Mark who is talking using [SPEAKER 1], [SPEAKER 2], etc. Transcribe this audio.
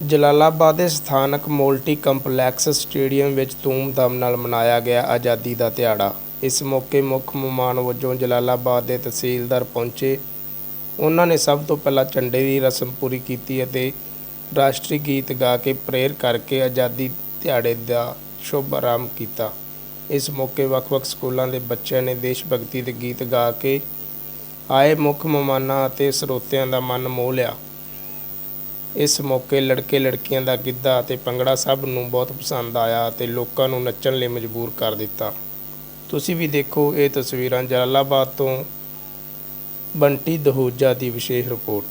[SPEAKER 1] ਜਲਾਲਾਬਾਦ ਦੇ ਸਥਾਨਕ ਮੋਲਟੀ complex stadium ਵਿੱਚ ਧੂਮਧਾਮ ਨਾਲ ਮਨਾਇਆ ਗਿਆ ਆਜ਼ਾਦੀ ਦਾ ਦਿਹਾੜਾ। ਇਸ ਮੌਕੇ ਮੁੱਖ ਮਹਿਮਾਨ ਵਜੋਂ ਜਲਾਲਾਬਾਦ ਦੇ ਤਹਿਸੀਲਦਾਰ ਪਹੁੰਚੇ। ਉਹਨਾਂ ਨੇ ਸਭ ਤੋਂ ਪਹਿਲਾਂ ਝੰਡੇ ਦੀ ਰਸਮ ਪੂਰੀ ਕੀਤੀ ਅਤੇ ਰਾਸ਼ਟਰੀ ਗੀਤ ਗਾ ਕੇ ਪ੍ਰੇਅਰ ਕਰਕੇ ਆਜ਼ਾਦੀ ਦਿਹਾੜੇ ਦਾ ਸ਼ੁਭ ਆਰੰਭ ਕੀਤਾ। ਇਸ ਮੌਕੇ ਵੱਖ-ਵੱਖ ਸਕੂਲਾਂ ਦੇ ਬੱਚਿਆਂ ਨੇ ਦੇਸ਼ ਭਗਤੀ ਦੇ ਗੀਤ ਗਾ ਕੇ ਆਏ ਮੁੱਖ ਮਹਿਮਾਨਾਂ ਅਤੇ ਸਰੋਤਿਆਂ ਦਾ ਮਨ ਮੋਹ ਲਿਆ। ਇਸ ਮੌਕੇ ਲੜਕੇ ਲੜਕੀਆਂ ਦਾ ਗਿੱਧਾ ਅਤੇ ਭੰਗੜਾ ਸਭ ਨੂੰ ਬਹੁਤ ਪਸੰਦ ਆਇਆ ਅਤੇ ਲੋਕਾਂ ਨੂੰ ਨੱਚਣ ਲਈ ਮਜਬੂਰ ਕਰ ਦਿੱਤਾ। ਤੁਸੀਂ ਵੀ ਦੇਖੋ ਇਹ ਤਸਵੀਰਾਂ ਜਲਾਲਾਬਾਦ ਤੋਂ ਬੰਟੀ ਦਹੂਜਾ ਦੀ ਵਿਸ਼ੇਸ਼ ਰਿਪੋਰਟ।